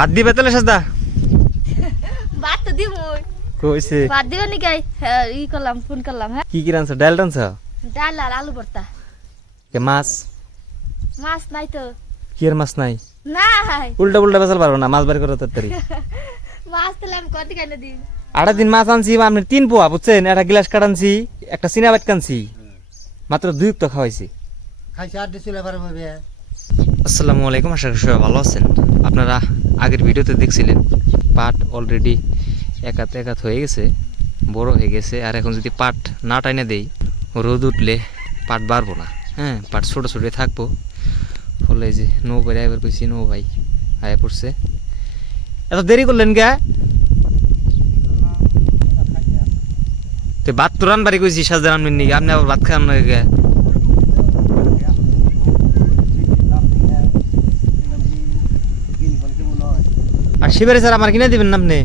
বাদ দিবে তাহলে সাজদা বাদ তো দিমই কইছে বাদ দিবে নি গাই ই করলাম ফোন করলাম হ্যাঁ কি কি রানছ ডাল রানছ ডাল আর আলু ভর্তা কে মাছ মাছ নাই তো কি আর মাছ নাই নাই উল্টা উল্টা বেসাল পারবো না মাছ বাড়ি করে তরকারি মাছ তাহলে আমি কত কেন দিন আড়া দিন মাছ আনছি আপনি 3 পোয়া বুঝছেন একটা গ্লাস কাটানছি একটা সিনা বাট কানছি মাত্র 2 তো খাওয়াইছি খাইছে আর দিছিল এবারে ভাবে আসসালামু আলাইকুম আশা করি সবাই ভালো আছেন আপনারা আগের ভিডিওতে দেখছিলেন পাট অলরেডি একাত হয়ে গেছে বড় হয়ে গেছে আর এখন যদি পাট না টাইনে দেই রোদ উঠলে পাট বাড়বো না হ্যাঁ পাট ছোটো ছোটো থাকবো ফলে যে নো ভাই এবার কইছি নো ভাই আয়া পড়ছে এত দেরি করলেন গা তো ভাত তো রান বাড়ি কইছি সাজদার আনবেন নাকি আপনি আবার ভাত খান না গা আর শিবের স্যার আমার কিনে দিবেন না আপনি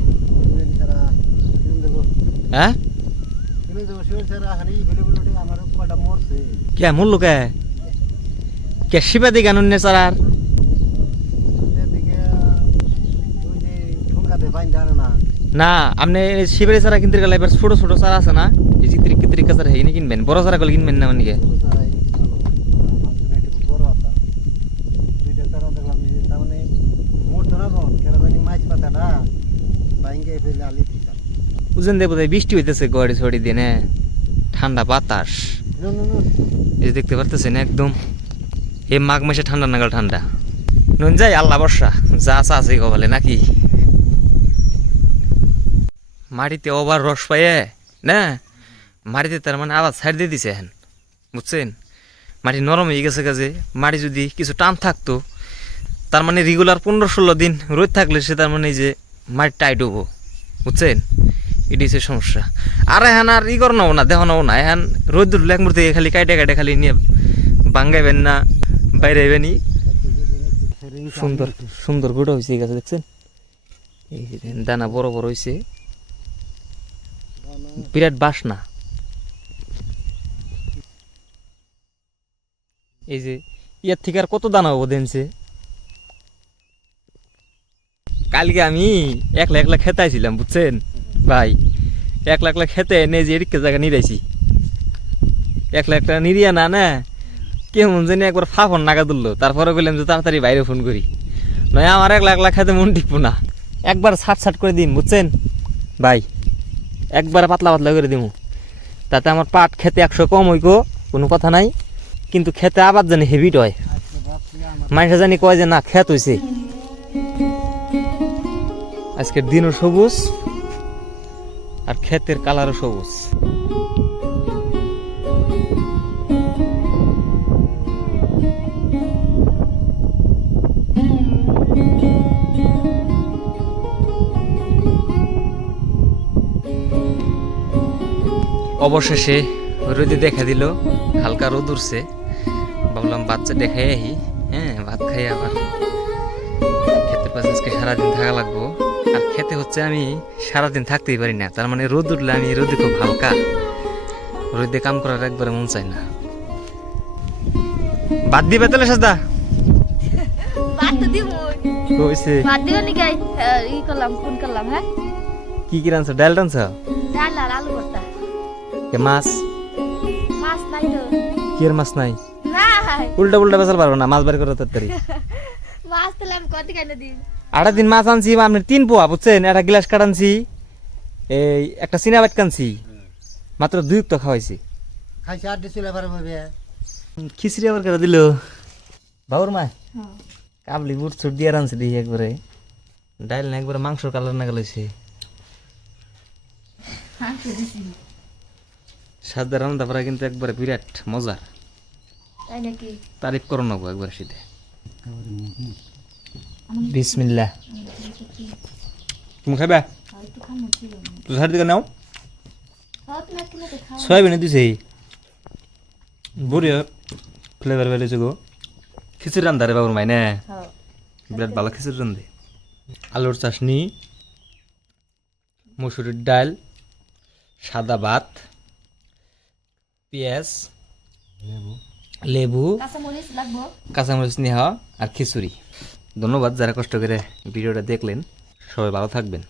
হ্যাঁ কে মূল্য কে শিবা দিকে আনুন স্যার আর না আপনি শিবের সারা কিনতে গেলে এবার ছোট ছোট সারা আছে না এই যে তিরিকা সারা হেনে কিনবেন বড় সারা গুলো কিনবেন না মানে বুঝলেন দেবো বৃষ্টি হইতেছে গড়ি ছড়ি দিনে ঠান্ডা বাতাস এই দেখতে পারতেছেন একদম এই মাঘ মাসে ঠান্ডা নাগাল ঠান্ডা নুন যাই আল্লাহ বর্ষা যা আছে কপালে নাকি মাটিতে ওভার রস পাইয়ে না মাটিতে তার মানে আবার ছাড় দিয়ে দিছে এখন বুঝছেন মাটি নরম হয়ে গেছে কাজে মাটি যদি কিছু টান থাকতো তার মানে রেগুলার 15-16 দিন রোদ থাকলে সে তার মানে এই যে মাটি টাইট হবো বুঝছেন এটি হচ্ছে সমস্যা আর এখন আর ই করানো না দেখানো না এখন রোদ উঠলে এক মুহূর্তে খালি কাইটে খালি নিয়ে বাঙ্গাইবেন না বাইরে আইবেনি সুন্দর সুন্দর গুঁড়ো হয়েছে এই গাছে দেখছেন এই যে দানা বড় বড় হয়েছে বিরাট বাসনা এই যে ইয়ার থেকে আর কত দানা হবো দেনছে কালকে আমি একলা খেতে আইছিলাম বুঝছেন ভাই একলা খেতে এনে যে এদিকে জায়গা নিরাইছি একলা নিরিয়া না না কেমন জানি একবার ফাফন নাগা তুললো তারপরে বললাম যে তাড়াতাড়ি বাইরে ফোন করি নয় আমার একলা খেতে মন টিপু না একবার ছাট করে দিন বুঝছেন ভাই একবার পাতলা করে দিব তাতে আমার পাট খেতে 100 কম হইকো কোনো কথা নাই কিন্তু খেতে আবার জানি হেভিট হয় মানুষে জানি কয় যে না খেত হইছে আজকের দিনও সবুজ আর ক্ষেতের কালারও সবুজ অবশেষে রোদে দেখা দিল হালকা রোদ উঠছে ভাবলাম বাচ্চা দেখাই আহি হ্যাঁ ভাত খাই আবার খেতে পাশে আজকে সারাদিন থাকা লাগবো আর খেতে হচ্ছে আমি সারাদিন থাকতেই পারি না তার মানে রোদ উঠলে আমি রোদে খুব হালকা রোদে কাম করার একবারে মন চাই না বাদ দিবে তাহলে সাজদা বাদ তো দিমই কইছে বাদ দিবে নি গাই ই করলাম ফোন করলাম হ্যাঁ কি কি রানছ ডাল রানছ ডাল আর আলু ভর্তা কে মাছ মাছ নাই তো কি আর মাছ নাই নাই উল্টা বেসাল পারবো না মাছ বাড়ি করে তরকারি মাছ তাহলে আমি কত কেন দিন আড়া দিন মাছ আনছি আপনি 3 পোয়া বুঝছেন একটা গ্লাস কাটানছি এই একটা সিনা বাট কানছি মাত্র 2 তো খাওয়াইছি খাইছে আর দিছিল এবারে ভাবে খিচড়ি আবার করে দিল বাবুর মা কাবলি বুট ছুট দিয়ে রানছে দিয়ে একবারে ডাইল না একবারে মাংসর কালার না গেলেছে সাদা রান্না পরে কিন্তু একবারে বিরাট মজার তাই নাকি তারিফ করো না একবার শীতে বিসমিল্লাহ তুমি খাবে তো সার দিকে নাও সয়াবিনে দিছে বড়িয়া ফ্লেভার বেড়েছে গো খিচুড়ি রান্না রে বাবুর মাই না বিরাট ভালো খিচুড়ি রান্ধে আলুর চাটনি মসুরির ডাল সাদা ভাত পেঁয়াজ লেবু কাঁচামরিচ লাগবো কাঁচামরিচ নেওয়া আর খিচুড়ি ধন্যবাদ যারা কষ্ট করে ভিডিওটা দেখলেন, সবাই ভালো থাকবেন।